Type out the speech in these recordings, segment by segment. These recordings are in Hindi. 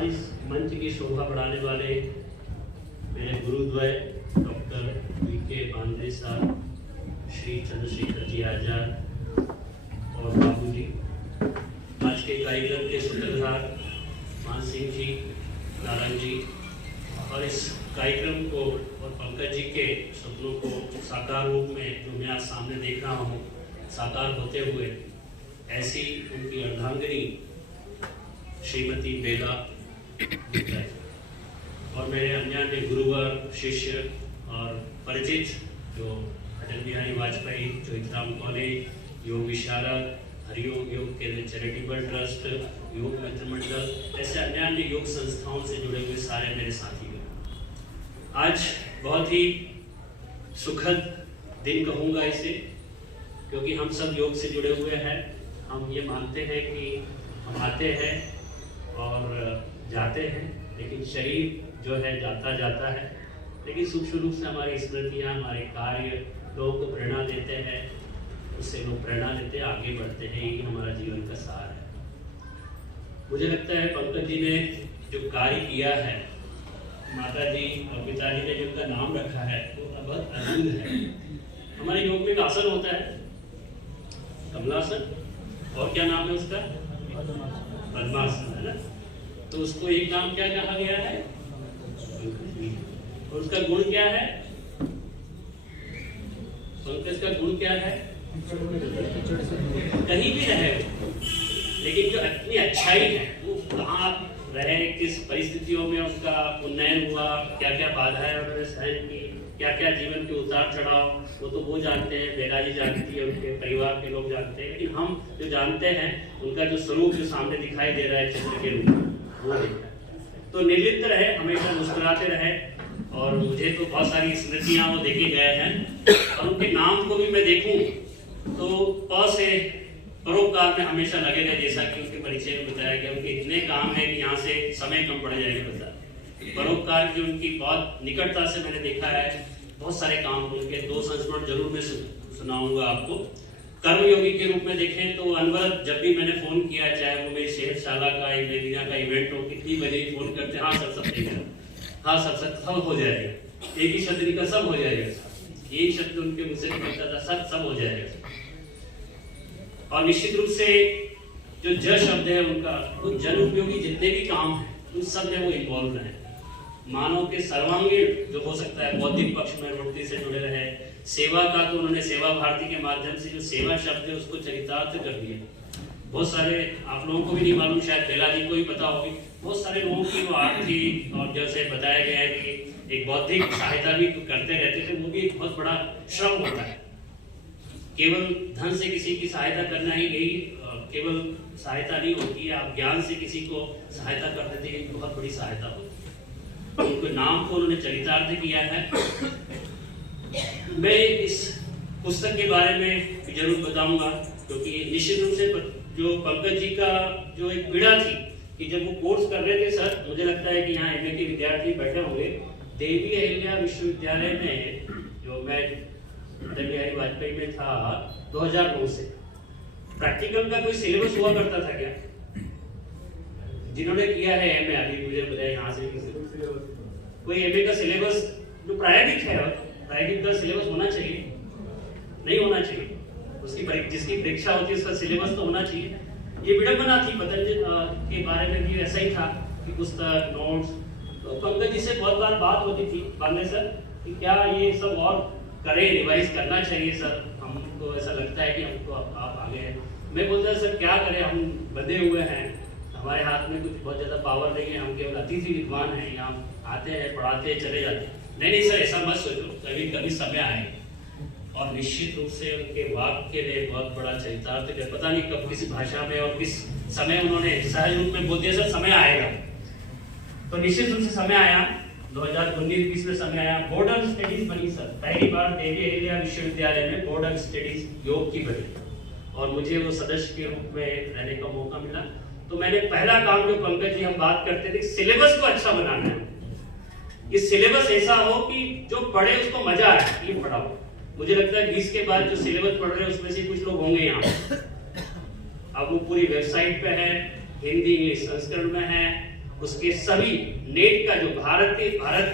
आज इस मंच की शोभा बढ़ाने वाले मेरे गुरुद्वय डॉक्टर वीके बांद्रे साहब, श्री चंद्रशेखर जी आजाद और बाबू जी, आज के कार्यक्रम के सूत्रधार मान सिंह जी, नारायण जी, और इस कार्यक्रम को और पंकज जी के सपनों को साकार रूप में जो मैं आज सामने देख रहा हूँ साकार होते हुए, ऐसी उनकी अर्धांगिनी श्रीमती बेला और मेरे अन्य गुरुवर, शिष्य और परिचित जो अटल बिहारी वाजपेयी, ज्योतिराम कॉलेज, योग विशारद, हरियोग योग केंद्र चैरिटेबल ट्रस्ट, योग मित्र मंडल, ऐसे अन्य योग संस्थाओं से जुड़े हुए सारे मेरे साथी हैं। आज बहुत ही सुखद दिन कहूँगा इसे, क्योंकि हम सब योग से जुड़े हुए हैं। हम ये मानते हैं कि हम आते हैं और जाते हैं, लेकिन शरीर जो है जाता जाता है, लेकिन सूक्ष्म रूप से हमारी स्मृतियाँ, हमारे कार्य लोगों को प्रेरणा देते हैं, उससे लोग प्रेरणा लेते हैं, आगे बढ़ते हैं। यही हमारा जीवन का सार है। मुझे लगता है पंकज जी ने जो कार्य किया है, माता जी और पिताजी ने जिनका नाम रखा है वो बहुत अद्भुत है। हमारे योग में एक आसन होता है कमलासन, और क्या नाम है उसका? पद्मासन, है ना? तो उसको एक नाम क्या कहा गया है? और उसका गुण क्या है? पंकज का गुण क्या है? कहीं भी रहे, लेकिन जो इतनी अच्छाई है वो कहाँ रहे, किस परिस्थितियों में उसका उन्नयन हुआ, क्या क्या बाधाएं उन्होंने सहन की, क्या क्या जीवन के उतार चढ़ाव, वो तो वो जानते हैं, बेला जी जानती है, उनके परिवार के लोग जानते हैं, लेकिन हम जो जानते हैं उनका जो स्वरूप जो सामने दिखाई दे रहा है चित्र के रूप में, वो देखा है। तो निर्लिप्त रहे, हमेशा मुस्कुराते रहे, और मुझे तो बहुत सारी स्मृतियाँ वो देखे गए हैं, और उनके नाम को भी मैं देखूँ तो प से परोपकार में हमेशा लगे रहे। जैसा कि उनके परिचय में बताया गया, उनके इतने काम है कि यहाँ से समय कम पड़ जाएगा बता। परोपकार की उनकी बहुत निकटता से मैंने देखा है, बहुत सारे काम उनके, 2 संस्मरण जरूर मैं सुनाऊंगा आपको। कर्मयोगी के रूप में देखें तो अनवरत जब भी मैंने फोन किया, चाहे वो मेरी सेहतशाला का महीना का इवेंट हो, कितनी बजे फोन करते, हाँ सर सब ठीक है, हाँ सब हो जाएगा, एक ही शब्द निकल सब हो जाएगा, यही शब्द उनके मुझसे निकलता था, सब हो जाएगा। और निश्चित रूप से जो ज शब्द है उनका, वो जन उपयोगी जितने भी काम है उन सब में वो इन्वॉल्व रहे। मानव के सर्वांगीण जो हो सकता है, बौद्धिक पक्ष में रोटी से जुड़े रहे, सेवा का तो उन्होंने सेवा भारती के माध्यम से जो सेवा शब्द है उसको चरितार्थ कर दिया। बहुत सारे आप लोगों को भी नहीं मालूम, शायद बेला जी को ही पता होगी, बहुत सारे लोगों की वो आर्थिक और जैसे बताया गया है कि एक बौद्धिक सहायता भी करते रहते थे, वो भी एक बहुत बड़ा श्रम होता है। केवल धन से किसी की सहायता करना ही यही केवल सहायता नहीं होती है, आप ज्ञान से किसी को सहायता कर देते हैं, बहुत बड़ी सहायता होती है। उनके नाम को उन्होंने चरितार्थ किया है। मैं इस पुस्तक के बारे में जरूर बताऊंगा, क्योंकि निश्चित रूप से जो पंकज जी का जो एक पीड़ा थी कि जब वो कोर्स कर रहे थे, सर मुझे लगता है कि यहाँ एमए के विद्यार्थी बैठे होंगे, देवी अहिल्या विश्वविद्यालय में जो मैं अटल बिहारी वाजपेयी में था 2009 से, प्रैक्टिकल का कोई सिलेबस हुआ करता था क्या? जिन्होंने किया है एमए, अभी मुझे बताया यहाँ से कोई एमए का सिलेबस जो प्रायोगिक है, प्रायोगिक का सिलेबस होना चाहिए, नहीं होना चाहिए, उसकी जिसकी परीक्षा होती है उसका सिलेबस तो होना चाहिए। ये विडंबना थी पतंजलि के बारे में भी ऐसा ही था कि पुस्तक नोट्स, तो पंकज जी से बहुत बार बात होती थी बांद्रे सर कि क्या ये सब और करें, रिवाइज करना चाहिए सर, हमको ऐसा लगता है कि हमको आप आगे हैं। मैं बोलता सर क्या करें, हम बंधे हुए हैं, हमारे हाथ में कुछ बहुत ज़्यादा पावर नहीं है, हम केवल अतिथि विद्वान हैं, यहाँ आते हैं, पढ़ाते हैं, चले जाते हैं। नहीं सर ऐसा मत सोचो, कभी कभी समय आएगा। और निश्चित रूप से उनके वाक्य ने बहुत बड़ा चरितार्थ किया, पता नहीं कब किस भाषा में और किस समय उन्होंने सहज रूप में बोल दिया सर समय आएगा। तो निश्चित रूप से समय आया, 2019-20 में समय आया। बॉर्डर स्टडीज बनी सर, पहली बार देवी अहिल्या विश्वविद्यालय में बॉर्डर स्टडीज योग की बनी, और मुझे वो सदस्य के रूप में रहने का मौका मिला। तो मैंने पहला काम जो पंकज जी हम बात करते थे, सिलेबस को अच्छा बनाना है, ये सिलेबस ऐसा हो कि जो पढ़े उसको मजा आए, ये पढ़ाओ। मुझे लगता है 20 के बाद जो सिलेबस पढ़ रहे हैं उसमें से कुछ लोग होंगे यहाँ, अब वो पूरी वेबसाइट पे है, हिंदी इंग्लिश संस्करण में है, उसके सभी नेट का जो भारत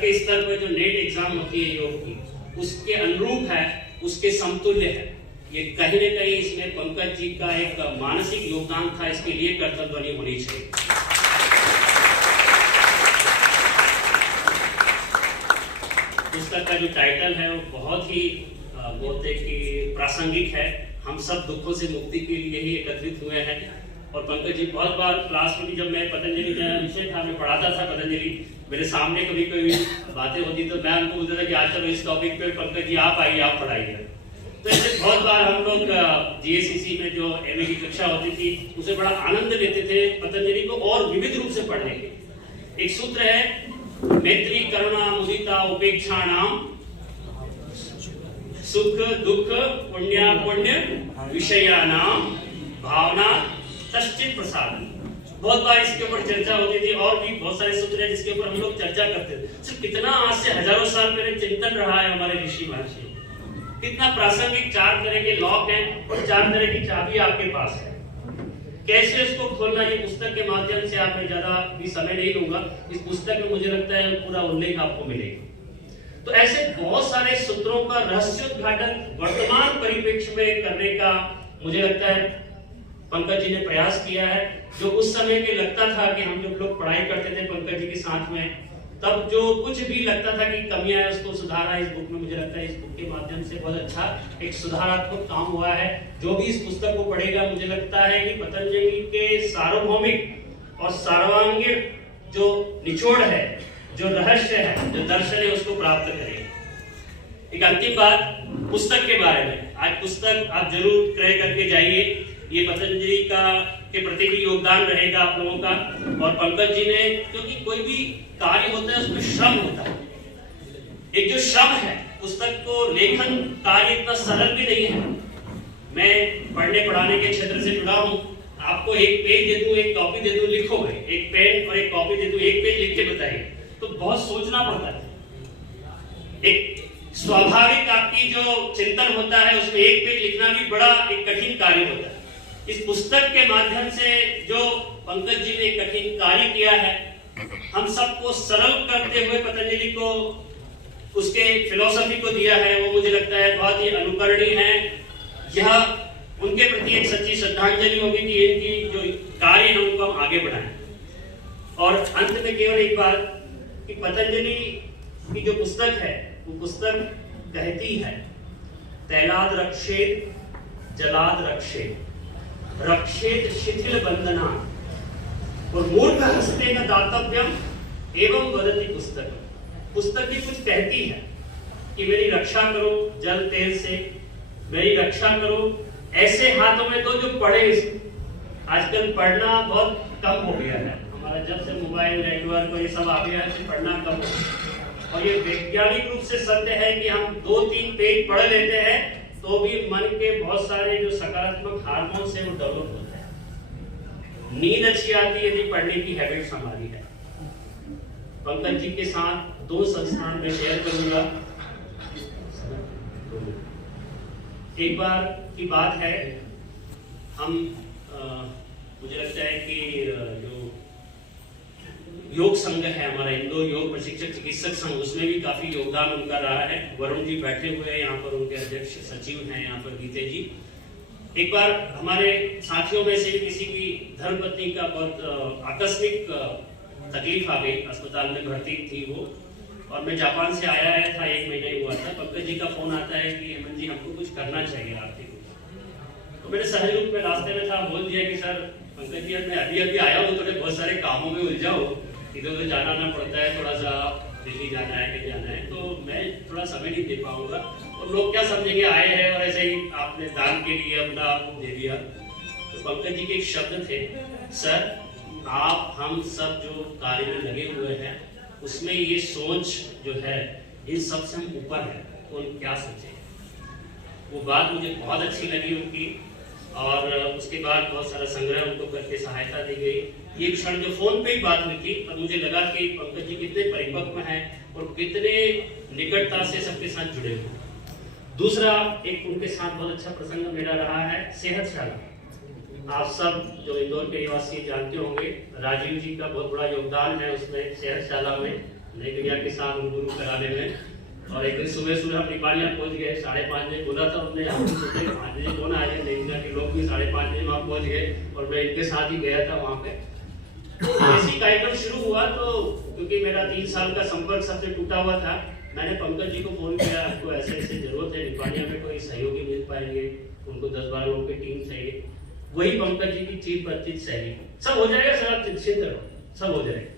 के स्तर पर जो नेट एग्जाम होती है योग की, उसके अनुरूप है, उसके समतुल्य है। ये कहीं न कहीं इसमें पंकज जी का एक मानसिक योगदान था, इसके लिए कर्तव्य ध्वनि होनी चाहिए। पुस्तक का जो टाइटल है वो बहुत ही बोलते कि प्रासंगिक है। हम सब दुखों से मुक्ति के लिए ही एकत्रित हुए हैं। और पंकज जी बहुत बार क्लास में भी, जब मैं पतंजलि का विषय था, मैं पढ़ाता था पतंजलि, मेरे सामने कभी कोई बातें होती तो मैं उनको बोलता था कि आज चलो इस टॉपिक पे पंकज जी आप आइए, आप पढ़ाइए। तो ऐसे बहुत बार हम लोग GSCC में जो MA की कक्षा होती थी उसे बड़ा आनंद लेते थे पतंजलि को और विविध रूप से पढ़ने के। एक सूत्र है, मैत्री करुणा मुदिता उपेक्षा नाम सुख दुख पुण्य पुण्य विषया नाम भावना तश्चित प्रसाद। बहुत बार इसके ऊपर चर्चा होती थी और भी बहुत सारे सूत्र हैं जिसके ऊपर हम लोग चर्चा करते थे। सिर्फ कितना आज से हजारों साल पहले चिंतन रहा है हमारे ऋषि महर्षि, कितना प्रासंगिक। 4 तरह के लॉक हैं और 4 तरह की चाबी आपके पास है। कैसे इसको खोलना, ये पुस्तक के माध्यम से आप, मैं ज्यादा भी समय नहीं लूंगा, इस पुस्तक में मुझे लगता है पूरा उल्लेख आपको मिलेगा। तो ऐसे बहुत सारे सूत्रों का रहस्योद्घाटन वर्तमान परिप्रेक्ष्य में करने का मुझे लगता है पंकज जी ने प्रयास किया है। जो उस समय के लगता था कि हम जब लोग पढ़ाई करते थे पंकज जी के साथ में, तब जो कुछ भी लगता था कि कमियां है उसको सुधारा इस बुक में। मुझे लगता है इस बुक के माध्यम से बहुत अच्छा एक सुधारात्मक काम हुआ है। जो भी इस पुस्तक को पढ़ेगा मुझे लगता है कि पतंजलि के सार्वभौमिक और सर्वांगीण जो निचोड़ है, जो रहस्य है, जो दर्शन है, उसको प्राप्त करेगा। एक अंतिम बात पुस्तक के बारे में, आज पुस्तक आप जरूर क्रय करके जाइए। ये पतंजलि का के प्रति भी योगदान रहेगा आप लोगों का। और पंकज जी ने, क्योंकि कोई भी कार्य होता है उसमें श्रम होता है, एक जो श्रम है, पुस्तक को लेखन कार्य इतना सरल भी नहीं है। मैं पढ़ने पढ़ाने के क्षेत्र से जुड़ा हूँ, आपको एक पेज दे दूं, एक कॉपी दे दूं, लिखो भाई, एक पेन और एक कॉपी दे दूं, एक पेज लिख के बताइए, तो बहुत सोचना पड़ता है। एक स्वाभाविक आपकी जो चिंतन होता है उसमें एक पेज लिखना भी बड़ा एक कठिन कार्य होता है। इस पुस्तक के माध्यम से जो पंकज जी ने कठिन कार्य किया है, हम सबको सरल करते हुए पतंजलि को उसके फिलॉसफी को दिया है, वो मुझे लगता है बहुत ही अनुकरणीय है। यह उनके प्रति एक सच्ची श्रद्धांजलि होगी कि इनकी जो कार्य है उनको हम आगे बढ़ाएं। और अंत में केवल एक बात कि पतंजलि की जो पुस्तक है, वो पुस्तक कहती है, तैलाद रक्षेत जलाद रक्षेत रक्षेत शिथिल बंधना और मूर्ख हस्ते न दातव्यम एवं वदति पुस्तक। पुस्तक भी कुछ कहती है कि मेरी रक्षा करो जल तेल से, मेरी रक्षा करो ऐसे हाथों में दो जो पढ़े। आजकल पढ़ना बहुत कम हो गया है हमारा, जब से मोबाइल नेटवर्क और ये सब आ गया है, पढ़ना कम हो गया। और ये वैज्ञानिक रूप से सत्य है कि हम 2-3 पेज पढ़ लेते हैं तो भी मन के बहुत सारे जो सकारात्मक हार्मोन्स हैं वो डेवलप होते हैं। नींद अच्छी आती है यदि पढ़ने की हैबिट्स हमारी है। पंकज जी के साथ 2 संस्थान में शेयर करूंगा। एक बार की बात है, हम मुझे लगता है कि जो योग संघ है हमारा, इंदौर योग प्रशिक्षक चिकित्सक संघ, उसमें भी काफी योगदान उनका रहा है। वरुण जी बैठे हुए हैं यहाँ पर, उनके अध्यक्ष सचिव हैं यहाँ पर गीते जी। एक बार हमारे साथियों में से किसी की धर्मपत्नी का बहुत आकस्मिक तकलीफ आ गई, अस्पताल में भर्ती थी वो, और मैं जापान से आया था, 1 महीना ही हुआ था। पंकज जी का फोन आता है कि हेमंत जी हमको कुछ करना चाहिए आपके कुछ। तो मैंने सहज रूप में रास्ते में था, बोल दिया कि सर पंकज जी मैं अभी आया हूँ, थोड़े बहुत सारे कामों में उलझा हूँ, इधर उधर जाना ना पड़ता है, थोड़ा सा दिल्ली जाना है कहीं जाना है, तो मैं थोड़ा समय नहीं दे पाऊंगा। और लोग क्या समझेंगे आए हैं और ऐसे ही आपने दान के लिए अपना दे दिया। तो पंकज जी के एक शब्द थे, सर आप हम सब जो कार्य में लगे हुए हैं उसमें ये सोच जो है इन सबसे हम ऊपर है, तो उन क्या सोचे। वो बात मुझे बहुत अच्छी लगी उनकी, और उसके बाद बहुत सारा संग्रह उनको करके सहायता दी गई। ये क्षण जो फोन पे ही बात हुई थी, तब मुझे लगा कि पंकज जी कितने परिपक्व हैं और कितने निकटता से सबके साथ जुड़े हुए। दूसरा एक उनके साथ बहुत अच्छा प्रसंग मेरा रहा है सेहतशाला। आप सब जो इंदौर के निवासी जानते होंगे, राजीव जी का बहुत बड़ा योगदान है उसमें शहरशाला में नई दुनिया के साथ गुरु कराने में। और एक दिन सुबह सुबह हम निपानिया पहुंच गए, 5:30 बजे बोला था उन्होंने, हम सोचे 5 बजे कौन आए, नई दुनिया के लोग भी 5:30 बजे वहाँ पहुंच गए और मैं इनके साथ ही गया था वहाँ पे। ऐसी कार्यक्रम शुरू हुआ तो क्योंकि मेरा 3 साल का संपर्क सबसे टूटा हुआ था, मैंने पंकज जी को फोन किया, आपको ऐसे ऐसे जरूरत है, निपानिया में कोई सहयोगी मिल पाएंगे, उनको 10-12 लोगों की टीम चाहिए। वही पंकज जी की चीफ बातचीत सही, सब हो जाएगा सर, आप चिंतित रहो, सब हो जाएगा।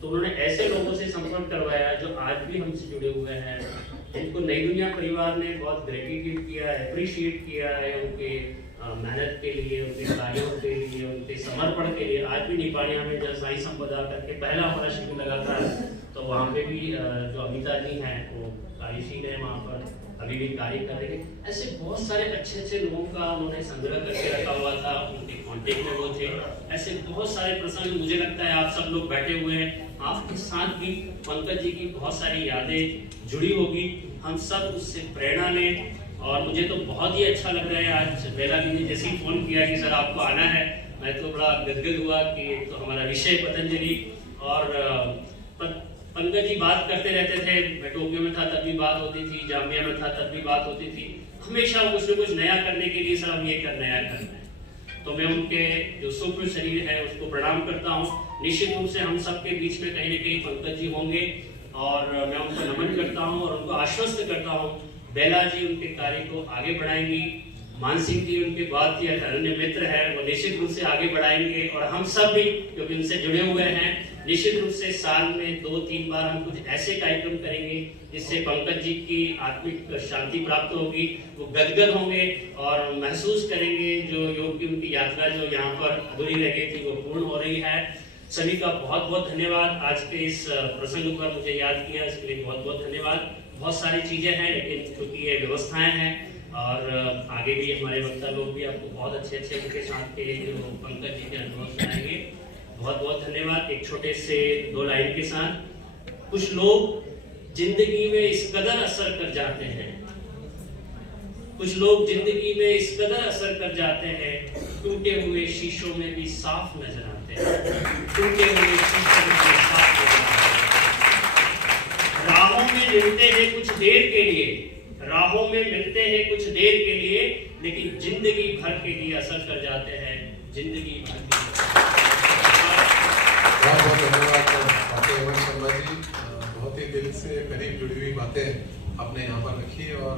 तो उन्होंने ऐसे लोगों से संपर्क करवाया जो आज भी हमसे जुड़े हुए हैं, जिनको नई दुनिया परिवार ने बहुत ग्रेटिट्यूड किया है, अप्रिशिएट किया है उनके मेहनत के लिए, उनके कार्यों के लिए, उनके समर्पण के लिए। आज भी निपानिया में जब साई संपदा करके पहला हमारा शिविर लगा था, तो वहाँ पे भी जो अमिता जी हैं वो कार्यशील है, वहाँ पर अभी भी कार्य करेंगे। ऐसे बहुत सारे अच्छे अच्छे लोगों का उन्होंने संग्रह करके रखा हुआ था, उनके कांटेक्ट में वो थे। ऐसे बहुत सारे प्रसंग, मुझे लगता है आप सब लोग बैठे हुए हैं, आपके साथ भी पंकज जी की बहुत सारी यादें जुड़ी होगी, हम सब उससे प्रेरणा लें। और मुझे तो बहुत ही अच्छा लग रहा है, आज बेला जी ने जैसे ही फोन किया कि सर आपको आना है, मैं तो बड़ा गदगद हुआ कि तो हमारा विषय पतंजलि। और पंकज जी बात करते रहते थे, मैं टोक्यो में था तब भी बात होती थी, जामिया में था तब भी बात होती थी, हमेशा कुछ न कुछ नया करने के लिए, सर हम ये नया करना है। तो मैं उनके जो सूक्ष्म शरीर है उसको प्रणाम करता हूँ। निश्चित रूप से हम सबके बीच में कहीं न कहीं पंकज जी होंगे और मैं उनको नमन करता हूँ और उनको आश्वस्त करता हूँ, बेला जी उनके कार्य को आगे बढ़ाएंगी, मानसिंह जी उनके बाद की अनन्य मित्र है, वो निश्चित रूप से आगे बढ़ाएंगे। और हम सब भी क्योंकि उनसे जुड़े हुए हैं, निश्चित रूप से साल में 2-3 बार हम कुछ ऐसे कार्यक्रम करेंगे जिससे पंकज जी की आत्मिक शांति प्राप्त होगी, वो गदगद होंगे और महसूस करेंगे जो योग की उनकी यात्रा जो यहाँ पर अधूरी रह गई थी वो पूर्ण हो रही है। सभी का बहुत बहुत धन्यवाद। आज के इस प्रसंग पर मुझे याद किया, इसके लिए बहुत बहुत धन्यवाद। बहुत सारी चीजें हैं लेकिन क्योंकि ये व्यवस्थाएं हैं और आगे भी हमारे वक्ता लोग भी आपको बहुत अच्छे उनके साथ के जो पंकज जी के अनुभव सुनाएंगे। बहुत बहुत धन्यवाद। एक छोटे से 2 लाइन के साथ, कुछ लोग जिंदगी में इस कदर असर कर जाते हैं, कुछ लोग जिंदगी में इस कदर असर कर जाते हैं, टूटे हुए शीशों में भी साफ नजर आते हैं, टूटे हुए शीशों में भी साफ नजर आते हैं। राहों में मिलते हैं कुछ देर के लिए, राहों में मिलते हैं कुछ देर के लिए, लेकिन जिंदगी भर के लिए असर कर जाते हैं, जिंदगी भर के लिए। बहुत बहुत धन्यवाद हेमंत शर्मा जी, बहुत ही दिल से करीब जुड़ी हुई बातें आपने यहाँ पर रखी और